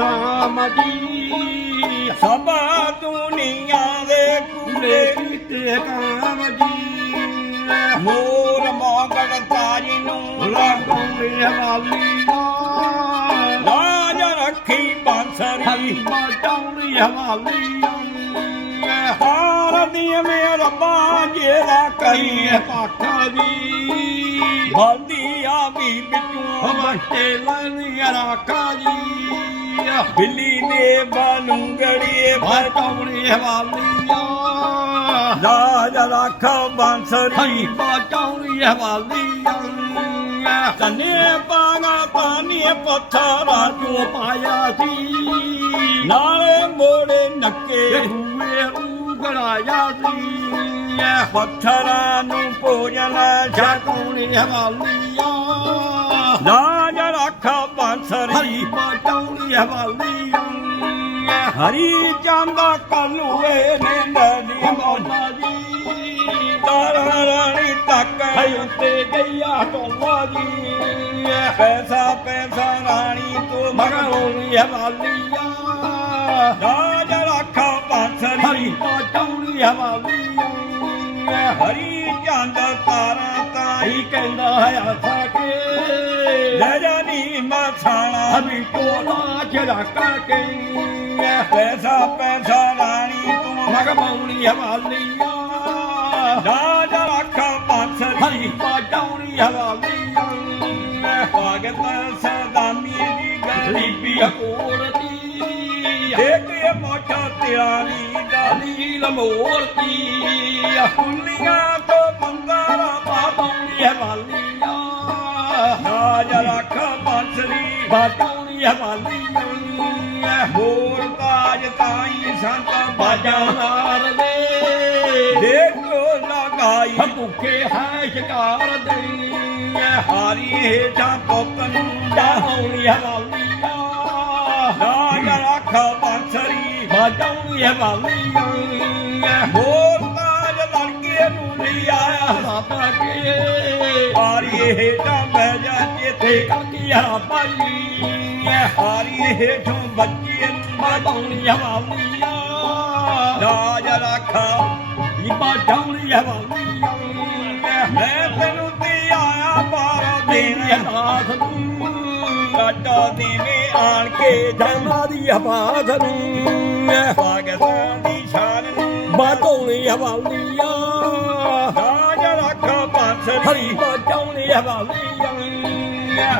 ਰਾਮ ਜੀ ਸਭ ਦੁਨੀਆ ਦੇ ਪੂਰੇ ਕੂਲੇ ਕੀਤੇ ਕਾਮ ਜੀ ਮੋਰ ਮੋਗੜ ਤਾਜੀ ਨੂੰ ਲਾਗੋਂ ਹਵਾਲੀਆਂ ਰਾਜ ਰੱਖੀ ਹਰੀ ਬਾਂਸਰੀ ਬਾਟਾਉਣੀ ਹਵਾਲੀਆਂ ਹਾਰ ਦੀ ਮੇ ਰੱਬਾ ਜਿਹੜਾ ਕਈ ਪਾਖਾ ਜੀ ਬਲਦੀ ਆ ਵੀ ਵਿੱਚੋਂ ਹਵਾਟੇ ਲੈਣੀ ਰਾਖਾ ਜੀ ਬਿੱਲੀ ਨੇ ਬਾਲੂੰਗੜੀਏ ਭਰ ਬਾਟਾਉਣੀ ਹਵਾਲੀਆਂ ਰਾਜ ਰੱਖ ਬਾਂਸਰੀ ਬਾਟਾਉਣੀ ਹਵਾਲੀਆਂ ਕੰਨੇ ਪਾਣਾ ਪਾਣੀ ਪੱਥਰਾਂ ਜੋ ਪਾਇਆ ਸੀ। ਨਾਲੇ ਮੋੜੇ ਨੱਕੇ ਉਗੜਾਇਆ ਸੀ। ਪੱਥਰਾਂ ਨੂੰ ਛਕ ਜਾਕੋਣੀ ਹਵਾਲੀਆਂ? ਰਾਜ ਰੱਖ ਬਾਂਸਰੀ। ਹਰੀ ਬਾਟਾਉਣੀ ਹਵਾਲੀਆਂ। ਹਰੀ ਚਾਂਦਾ ਕਲੂਏ ਨੇ ਨਦੀ ਮੌਲਾ ਜੀ। ਤਾਰਾ ਰਾਣੀ ਤੱਕ ਉੱਤੇ ਗਈਆ ਟੋਲਾ ਜੀ। ਪੈਸਾ ਪੈਸਾ ਰਾਣੀ ਤੂੰ ਮਗਰੋਣੀ ਹਵਾਲੀਆਂ। ਰਾਜ ਬਾਂਸਰੀ ਬਾਟਾਉਣੀ ਹਵਾਲੀਆਂ ਹਰੀ ਚੰਦ ਤਾਰਾ ਤਾਈ ਕਹਿੰਦਾ ਹੈ ਆਥਾ ਲੈ ਜਾਨੀ ਮਸਾਣਾ ਹਰੀ ਟੋਲਾ ਚੜਾਕਾ ਕੇ ਪੈਸਾ ਪੈਸਾ ਰਾਣੀ ਤੂੰ ਮਗਰੋਣੀ ਹਵਾਲੀਆਂ ਰਾਜ ਰੱਖ ਬਾਂਸਰੀ ਹਰੀ ਬਾਟਾਉਣੀ ਹਵਾਲੀਆਂ ਭਗਤ ਸਦਾਮੀ ਦੀ ਗਲੀ ਲੀਪੀ ਇਹ ਮੋਟਾ ਤਿਆਰੀ ਅਲੀ ਲਮੋਰਤੀ ਦੁਨੀਆ ਤੋਂ ਬੰਦਾਰਾ ਬਾਟਾਉਣੀ ਹਵਾਲੀਆਂ ਰਾਜ ਰੱਖ ਬਾਂਸਰੀ। ਬਾਟਾਉਣੀ ਹਵਾਲੀਆਂ ਹੋਰ ਤਾਜ ਤਾਈ ਸੰਤ ਬਾਜਾ ਦੇ। ਦੇਖੋ ਲਗਾਈ ਭੁੱਖੇ ਹੈ ਸ਼ਿਕਾਰ ਦੇ ਹਾਰੀ ਹੇਠਾਂ ਪੁੱਤ ਨੂੰ ਹਵਾਲੀਆਂ ਰਾਜ ਰੱਖ ਬਾਂਸਰੀ ਬਾਟਾਉਣੀ ਹਵਾਲੀਆਂ ਹੋਰ ਤਾਜ ਲੜਕੇ ਨੂੰ ਲਿਆਇਆ ਬਾਬਾ ਕੇ। ਹਾਰੀ ਹੇਠਾਂ ਬਹਿ ਜਾ ਜਿੱਥੇ ਕਾਕੀਆ ਪਾਈ ਹਾਰੀ ਹੇਠੋਂ ਬੱਚੇ ਨੂੰ ਬਾਟਾਉਣੀ ਹਵਾਲੀਆਂ ਰਾਜ ਰੱਖਾ ਨੀ ਬਾਟਾਉਣੀ ਹਵਾਲੀਆਂ ਮੈਂ ਤੈਨੂੰ ਤੇ ਆਇਆ ਬਾਰਾ ਦੇਣ ਹਦਾਸ ਨੂੰ ਕਾਟਾ ਦੇਵੇਂ ਆਣ ਕੇ ਜਮ ਦੀ ਆਵਾਜ਼ ਨੂੰ ਪਾਕਿਸਤਾਨ ਦੀ ਸ਼ਾਨ ਨੂੰ ਬਾਟਾਉਣੀ ਹਵਾਲੀਆਂ ਰਾਜ ਰੱਖਾ ਬਾਂਸਰੀ ਹਰੀ ਬਾਟਾਉਣੀ ਹਵਾਲੀਆਂ